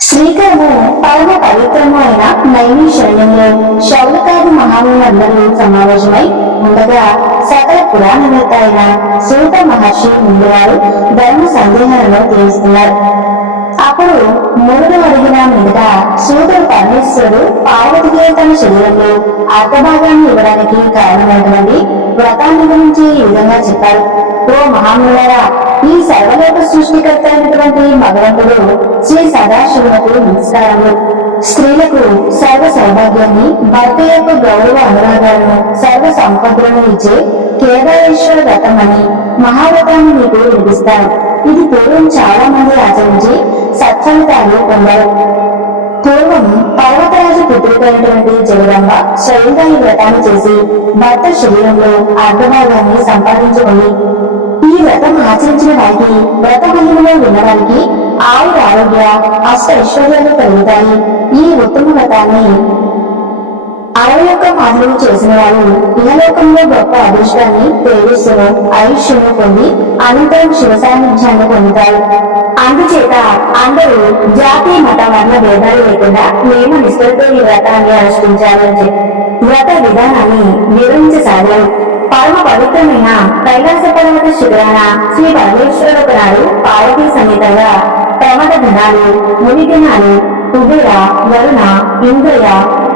శ్రీకరము పరమ పవిత్రము అయిన నైమిషారణ్యంలో శౌనకాది మహాములందరూ సమావేశమై ఉండగా సకల పురాణవేత్త అయిన సూత మహర్షి ముందువారు ధర్మ సందేహాలను తీరుస్తున్నారు. అప్పుడు మునులు అడిగిన మీదట సూతుడు పరమేశ్వరుడు పార్వతికి తన శరీరంలో అర్ధభాగాన్ని ఇవ్వడానికి కారణమైనటువంటి వ్రతాన్ని గురించి ఈ విధంగా చెప్పారు. ఓ మహాములారా, ఈ సర్వలోక సృష్టికర్త అయినటువంటి భగవంతుడు శ్రీ సదాశివులకు నమస్కారములు. స్త్రీలకు సర్వ సౌభాగ్యాన్ని, భర్త యొక్క గౌరవ అనురాగాలను, సర్వ సంపదలను ఇచ్చే కేదారేశ్వర వ్రతం అని మహావ్రతాన్ని మీకు వినిపిస్తారు. ఇది పూర్వం చాలా మంది ఆచరించి సత్ఫలితాలు పొందారు. పూర్వం పర్వతరాజు పుత్రికైనటువంటి జగదంబ స్వయంగా ఈ వ్రతాన్ని చేసి భర్త శరీరంలో అర్ధభాగాన్ని సంపాదించుకుంది. ఈ వ్రతం ఆచరించిన వారికి, వ్రత మహిమలో ఉన్నవారికి ఆయుర ఆరోగ్య అష్ట ఐశ్వర్యాలు కలుగుతాయి. ఈ ఉత్తమ వ్రతాన్ని 61 మాసాలు చేసిన వారు ఇహలోకంలో గొప్ప అదృష్టాన్ని, తేజస్సును, ఆయుష్ను పొంది అనంతరం శివ సాన్నిధ్యాన్ని పొందుతారు. అందుచేత అందరూ జాతి మత వర్ణ భేదాలు లేకుండా నియమ నిష్ఠలతో ఈ వ్రతాన్ని అనుష్ఠించాలని వ్రత విధానాన్ని వివరించసాగారు. పరమ పవిత్రమైన కైలాస పర్వత శిఖరాన శ్రీ పరమేశ్వరుడు ఒకనాడు పార్వతీ సమేతంగా ప్రమద గణాలు, మునిగణాలు, కుబేర, వరుణ, ఇంద్రయ,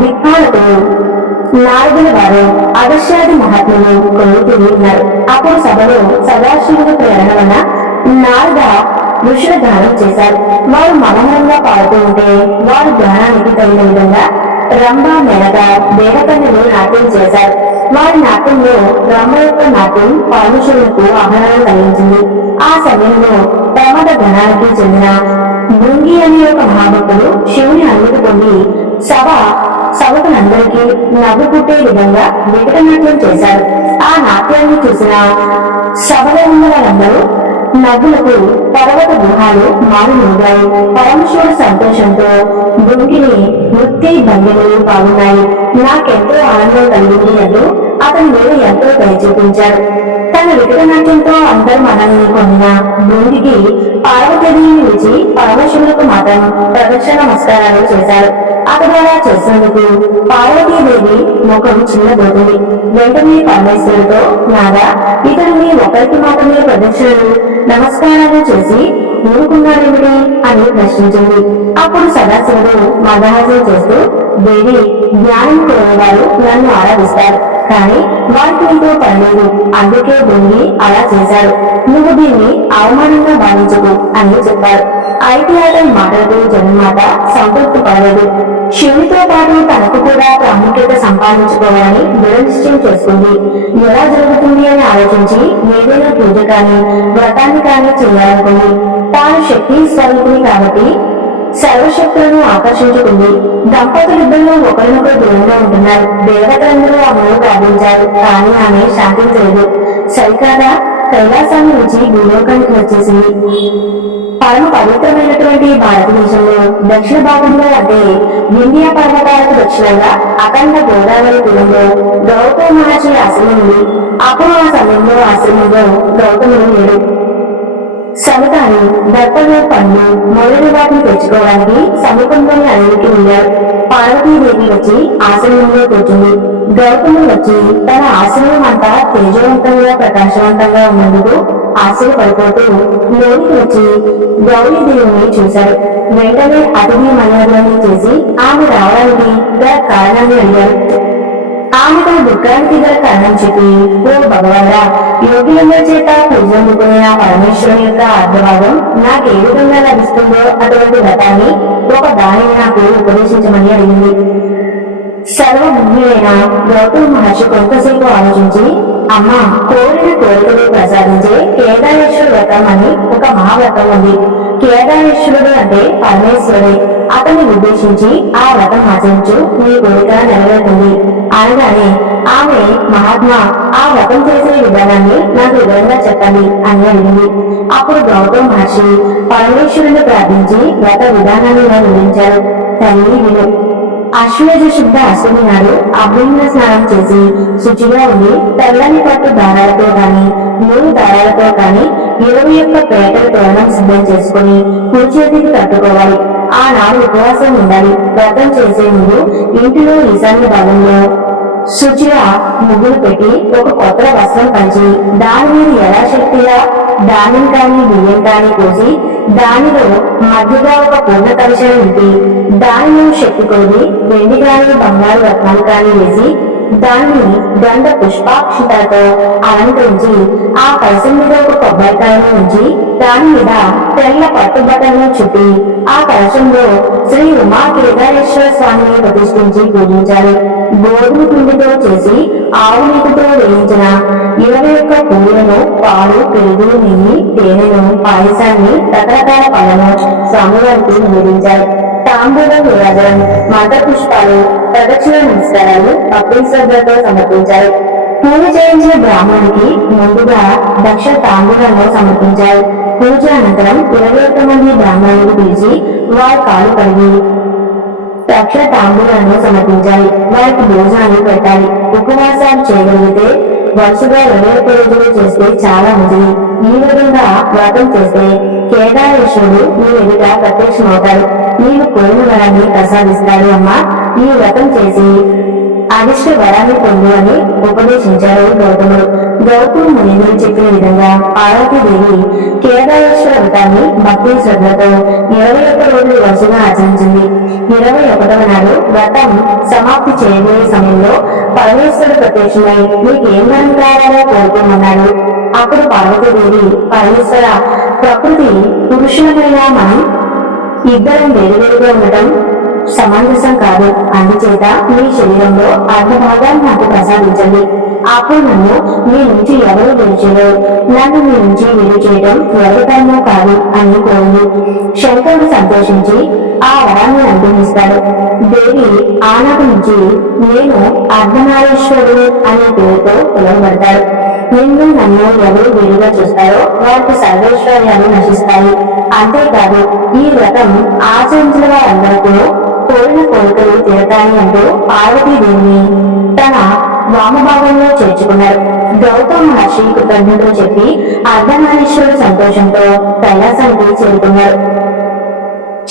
దిక్పాలకులు, నారదుల వారు, అగస్త్యాది మహాత్ములు కొలువుతూ ఉన్నారు. అప్పుడు సభలో సదాశివుడు ప్రేరణ వలన నారద ఋషుల గానం చేశారు. వారు మనోహరంగా పాడుతూ ఉంటే వారు గానానికి తగిన విధంగా రంభ, మెనక, దేవకన్యలు నాట్యం చేశారు. వారి నాట్యంలో రంభ యొక్క నాట్యం పరమేశ్వరులకు ఆహ్లాదం కలిగించింది. ఆ సమయంలో ప్రమద గణానికి చెందిన భృంగి అనే ఒక మహాభక్తుడు శివుని అనుమతి పొంది సభకులందరికీ నవ్వు పుట్టే విధంగా వికట నాట్యం చేశారు. ఆ నాట్యాన్ని చూసిన సభలో ఉన్న వాళ్ళందరూ నవ్వులకు పర్వత గుహాలు మారుమోగాయి. పరమేశ్వరుడు సంతోషంతో భృంగిని వృత్తి భంగిమలు బాగున్నాయి, నాకెంతో ఆనందం కలిగింది అంటూ అతని మీద ఎంతో దయ చూపించారు. తన వికట నాట్యంతో అందరూ మనల్ని పొందిన భృంగికి పార్వతీదేవిని విడిచి పరమేశ్వరులకు మాత్రం ప్రదక్షిణ నమస్కారాలు చేశారు. అతడు అలా చేసినందుకు పార్వతీదేవి ముఖం చిన్నబోతుంది. వెంటనే పరమేశ్వరుడితో, నాదా, ఇతడు మీ ఒకరికి మాత్రమే ప్రదక్షిణలు నమస్కారాలు చేసి ఊరుకున్నాడేమిటి అని ప్రశ్నించింది. అప్పుడు సదాశివుడు మందహాసం చేస్తూ, దేవి, జ్ఞానం కోరేవారు నన్ను ఆరాధిస్తారు, కానీ వారికి నీతో పడలేదు, అందుకే భూమి అలా చేశారు. నువ్వు దీన్ని అవమానంగా భావించకు అని చెప్పారు. అయితే అతని మాటలకు జగన్మాత సంతృప్తి పడలేదు. శివునితో పాటు తనకు కూడా ప్రాముఖ్యత సంపాదించుకోవాలని దృఢ నిశ్చయం చేసుకుంది. ఎలా జరుగుతుంది అని ఆలోచించి ఏదైనా పూజ కానీ వ్రతాన్ని కానీ చేయాలనుకుంది. తాను శక్తి స్వరూపిణి కాబట్టి సర్వశక్తులను ఆకర్షించుకుంది. దంపతులిద్దరూ ఒకరినొకరు దూరంగా ఉంటున్నారు. దేవతలందరూ ఆమెను ప్రార్థించారు, కానీ ఆమె శాంతించలేదు. సరికాదా కైలాసాన్ని నుంచి భూలోకానికి వచ్చేసింది. పరమ పవిత్రమైనటువంటి భారతదేశంలో దక్షిణ భాగంలో, అంటే వింధ్య పర్వతాలకు దక్షిణంగా అఖండ గోదావరి తీరంలో గౌతమ మహర్షి ఆశ్రమం ఉంది. అప్పుడు ఆ సమయంలో ఆశ్రమంలో గౌతముడు లేడు. సముదాలు, దర్పలు, పండ్లు మొదటి వాటిని తెచ్చుకోవడానికి సమీపంలోని అడవికి వెళ్ళారు. పార్వతీదేవి వచ్చి ఆశ్రమంలో కూర్చుంది. గౌతముడు వచ్చి తన ఆశ్రమం అంతా తేజవంతంగా ప్రకాశవంతంగా ఉన్నందుకు ఆశ్చర్యపడిపోతూ లోనికి వచ్చి గౌరీదేవిని చూశాడు. వెంటనే అతిథి మర్యాదలను చేసి ఆమె రావడానికి గల కారణాన్ని అడిగారు. ఆమె తన దుఃఖానికి గల కారణం చెప్పి, ఓ భగవారా, యోగులందరి చేత పూజలుకునే ఆ పరమేశ్వరుని యొక్క అర్ధభాగం నాకు ఏ విధంగా లభిస్తుందో అటువంటి వ్రతాన్ని ఒక దానిని నాకు ఉపదేశించమని అడిగింది. సర్వజ్ఞుడైన గౌతమ మహర్షి కొంతసేపు ఆలోచించి, అమ్మ, కోరిన కోరికలు ప్రసాదించే కేదారేశ్వర వ్రతం అని ఒక మహావ్రతం ఉంది. కేదారేశ్వరుడు అంటే పరమేశ్వరుడే. అతన్ని ఉద్దేశించి ఆ వ్రతం ఆచరించు, నీ కోరిక నెరవేరుతుంది అనగానే ఆమె, మహాత్మా, ఆ వ్రతం చేసే విధానాన్ని నాకు వివరంగా చెప్పండి అని అడిగింది. అప్పుడు గౌతమ మహర్షి పరమేశ్వరుని ప్రార్థించి వ్రత విధానాన్ని వివరించారు. తల్లి విను. అశ్వయుజ శుద్ధ అష్టమి నాడు అభ్యంగ స్నానం చేసి శుచిగా ఉండి తెల్లని పట్టు దారాలతో గాని 3 దారాలతో గాని 21 పేటల తోరణం సిద్ధం చేసుకుని కుడి చేతికి కట్టుకోవాలి. ఆ ఆనాడు ఉపవాసం ఉండాలి. వ్రతం చేసే ముందు ఇంటిలో ఈశాన్య భాగంలో శుచిగా ముగ్గులు పెట్టి ఒక కొత్త వస్త్రం పంచి దాని మీద యథాశక్తిగా ధాన్యం కానీ బియ్యం కానీ పోసి దానిలో మధ్యగా ఒక పూర్ణ కలశం నింపి దానిలో శక్తి కొద్ది వెండి కానీ బంగారు రత్నాలు కానీ వేసి దాన్ని గంధ పుష్పాక్షితలతో అలంకరించి ఆ కలశం మీద ఒక కొబ్బరికాయను ఉంచి దాని మీద తెల్ల పట్టు బట్టలను చుట్టి ఆ కలశంలో శ్రీ ఉమా కేదారేశ్వర స్వామిని ప్రతిష్ఠించి పూజించాలి. గోధుమ పిండితో చేసి ఆవు నీటితో వేయించిన 21 పువ్వులను, పాలు, పెరుగు, నెయ్యి, తేనెను, పాయసాన్ని, రకరకాల పళ్ళను స్వామివారికి నివేదించాలి. తాంబూలం విరాజనం, మంత్ర పుష్పాలు, ప్రదక్షిణ నమస్కారాలు భక్తి శ్రద్ధలతో సమర్పించాలి. పూజ చేయించిన బ్రాహ్మణునికి ముందుగా దక్ష తాంబూలంలో సమర్పించాలి. పూజ అనంతరం 21 మంది బ్రాహ్మణులకు పిలిచి వారి కాలు కడిగి దక్ష తాంబూలను సమర్పించాలి. వారికి భోజనాలు పెట్టాలి. ఉపవాసాలు చేయగలిగితే వరుసగా 21 రోజులు చేస్తే చాలా మంచిది. ఈ విధంగా వ్రతం చేస్తే కేదారేశ్వరుడు నీ ఎదుట ప్రత్యక్షమవుతాడు. నీవు కోరిన వరాన్ని ప్రసాదిస్తాడు. అమ్మా, ఈ వ్రతం చేసి అదిష్ట వరాన్ని పొందు అని ఉపదేశించారు గౌతముడు. గౌతమ ముని చెప్పిన విధంగా పార్వతీదేవి కేదారేశ్వర వ్రతాన్ని భక్తి శ్రద్ధతో 21 రోజులు వరుసగా ఆచరించింది. 21వ నాడు వ్రతం సమాప్తి చేయబోయే సమయంలో పరమేశ్వరుడు ప్రత్యక్షమై నీకేం వరం కావాలో కోరుకోమన్నాడు. అప్పుడు పార్వతీదేవి, పరమేశ్వర, ప్రకృతి పురుషులమైన మనం ఇద్దరం వేరువేరుగా ఉండటం సమంజసం కాదు. అందుచేత మీ శరీరంలో అర్ధభాగాన్ని నాకు ప్రసాదించండి. అప్పుడు నన్ను మీ నుంచి ఎవరు వేరుచేయరు. నన్ను మీ నుంచి వేరు చేయడం ఎవరికైనా కాదు అని కోరింది. శంకరుడు సంతోషించి ఆ వరాన్ని అనుగ్రహిస్తాడు. దేవి ఆనాటి నుంచి నేను అర్ధనారీశ్వరుడు అనే పేరుతో పిలువబడతాడు. నిన్ను నన్ను ఎవరు వేరుగా చూస్తారో వారికి సర్వేశ్వర్యాలు నశిస్తాయి. అంతేకాదు ఈ వ్రతం ఆచరించిన వారందరికీ కోరిన కోరికలు తీరతాయి అంటూ పార్వతీదేవిని తన వామభాగంలో చేర్చుకున్నారు. గౌతమ మహర్షి కృతజ్ఞతలు చెప్పి అర్ధనారీశ్వరుడు సంతోషంతో కైలాసానికి చేరుకున్నారు.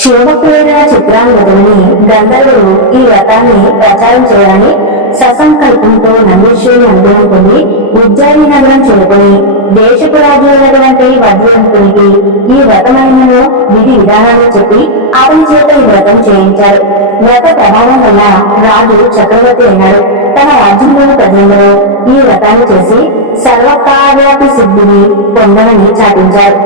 శివభక్తులైన చిత్రాన్ని వదిలి గంధర్వుడు ఈ వ్రతాన్ని ప్రచారం చేయాలని ససంకల్పంతో నందీశ్వరుని అనుగ్రహం పొంది ఉజ్జయిని నగరం చేరుకుని దేశపు రాజు అయినటువంటి వజ్రవంతునికి ఈ వ్రతమైనను విధి విధానాన్ని చెప్పి అతని చేత ఈ వ్రతం చేయించారు. వ్రత ప్రభావం వల్ల రాజు చక్రవర్తి అయినాడు. తన రాజ్యంలోని ప్రజలందరూ ఈ వ్రతాన్ని చేసి సర్వకార్యాపి సిద్ధిని పొందమని చాటించారు.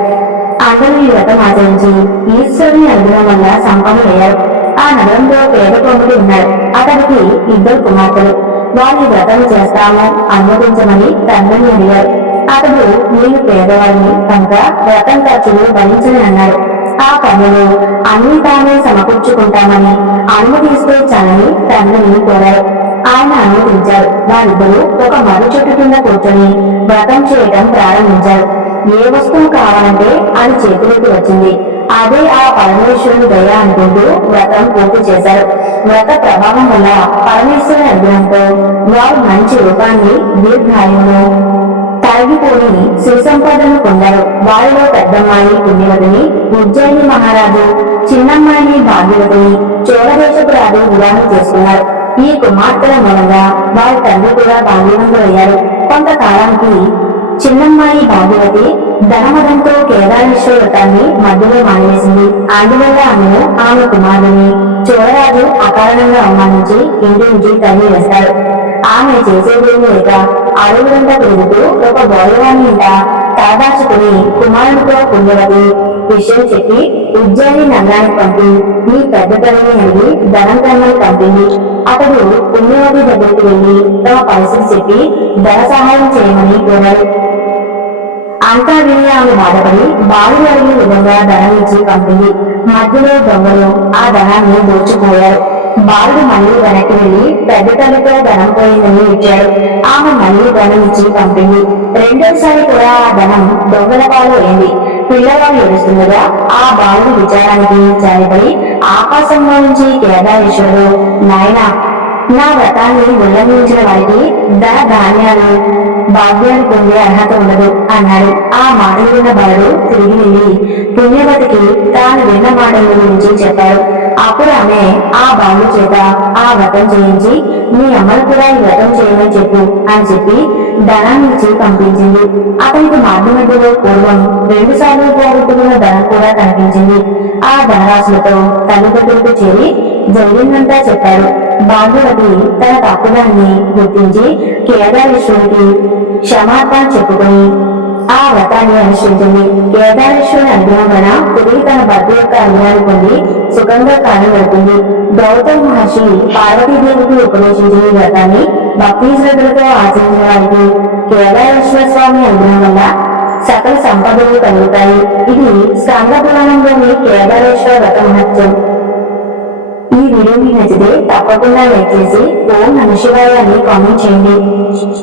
అందరూ ఈ వ్రతం ఆచరించి ఈశ్వరుని అనుగ్రహం వల్ల సంపన్నులయ్యారు. ఆ నగరంలో పేద కొమ్ముడు ఉన్నాడు. అతనికి 2 కుమార్తెలు. వారి వ్రతం చేస్తాము అనుమతించమని తండ్రిని అడిగారు. అతడు నేను పేదవాడిని కనుక వ్రతం ఖర్చులు భరించని అన్నాడు. ఆ పనులు అన్ని తానే సమకూర్చుకుంటామని అనుమతిస్తే చాలని తండ్రిని కోరారు. ఆయన అనుమతించారు. వారిద్దరూ ఒక మర్రి చెట్టు కింద కూర్చొని వ్రతం చేయటం ప్రారంభించారు. ఏ వస్తువు కావాలంటే అది చేతులకు వచ్చింది. అదే ఆ పరమేశ్వరుని దయ అనుకుంటూ వ్రతం పూర్తి చేశారు. వ్రత ప్రభావం వల్ల పరమేశ్వరుని అనుగ్రహంతో వారు మంచి రూపాన్ని, దీర్ఘాయువును, తరగిపోని సుసంపదను పొందారు. వారిలో పెద్దమ్మాయి పుణ్యవతిని ఉజ్జయిని మహారాజు, చిన్నమ్మాయిని భాగ్యవతిని చోళదేశపు రాజు వివాహం చేసుకున్నారు. ఈ కుమార్తెల మూలంగా వారి తండ్రి కూడా భాగ్యవంతులయ్యారు. కొంతకాలానికి చిన్నమ్మాయి భాగ్యవతి ధనమదంతో కేదారేశ్వర వ్రతాన్ని మధ్యలో మానేసింది. అందువల్ల ఆమె కుమారుని చోళరాజు అకారణంగా అవమానించి ఇంటి నుంచి తల్లి వేస్తాడు. ఆమె చేసేదేమీ లేక అడవులంతా తిరుగుతూ ఒక గౌరవాన్ని ఇంట తలదాచుకుని కుమారుడితో పుణ్యవతి విషయం చెప్పి ఉజ్జయిని నగరానికి పంపి నీ పెద్ద తల్లిని అడిగి ధనం కమ్మని పంపింది. అతడు పుణ్యవతి దగ్గరికి వెళ్లి తమ పరిస్థితి చెప్పి ధన సహాయం చేయమని కోరాడు. అంతా విని ఆమె బాధపడి బాలుడు అడిగిన విధంగా ధనం ఇచ్చి పంపింది. మధ్యలో దొంగలు ఆ ధనాన్ని దోచుకోయారు. బాలుడు మళ్ళీ వెనక్కి వెళ్లి పెద్ద తల్లితో ధనం పోయిందని ఇచ్చాడు. ఆమె మళ్ళీ ధనం ఇచ్చి పంపింది. రెండోసారి కూడా ఆ ధనం దొంగల పాలు అయింది. పిల్లవాడు ఏడుస్తుండగా ఆ బాలుడు విచారానికి జారిపడి ఆకాశంలో నుంచి కేదారేశ్వరుడు, నాయనా, నా వ్రతాన్ని ఉల్లంఘించిన వారికి ధన ధాన్యాలు భాగ్యాలు పొందే అర్హత ఉండదు అన్నాడు. ఆ మాటలు విన్న బాలుడు తిరిగి వెళ్లి పుణ్యవతికి తాను విన్న మాటల గురించి చెప్పాడు. అప్పుడు ఆమె ఆ బాలు చేత ఆ వ్రతం చేయించి మీ అమ్మను కూడా ఈ వ్రతం చేయమని చెప్పు అని చెప్పి ధనాన్ని ఇచ్చి పంపించింది. అతనికి మార్గ మధ్యలో పూర్వం 2 సార్లు పోగొట్టుకున్న ధనం కూడా కనిపించింది. ఆ ధనరాశులతో తల్లిదండ్రులకు చేరి జరిగిందంతా చెప్పాడు. భాగ్యవతి తన తప్పుదాన్ని గుర్తించి కేదారేశ్వరుడికి క్షమాపణ చెప్పుకొని ఆ వ్రతాన్ని అనుష్ఠించింది. కేదారేశ్వరుని అనుగ్రహం వలన తిరిగి తన భర్త యొక్క అనుగ్రహాన్ని పొంది సుఖంగా కాలం గడిపింది. గౌతమ మహర్షి పార్వతీదేవికి ఉపదేశించిన ఈ వ్రతాన్ని భక్తి శ్రద్ధలతో ఆచరించిన వారికి కేదారేశ్వర స్వామి అనుగ్రహం వల్ల సకల సంపదలు కలుగుతాయి. ఇది స్కంద పురాణంలోని కేదారేశ్వర వ్రత మహత్యం. ఈ వీడియో మీకు నచ్చితే తప్పకుండా లైక్ చేసి ఓం నమః శివాయ అని కామెంట్ చేయండి.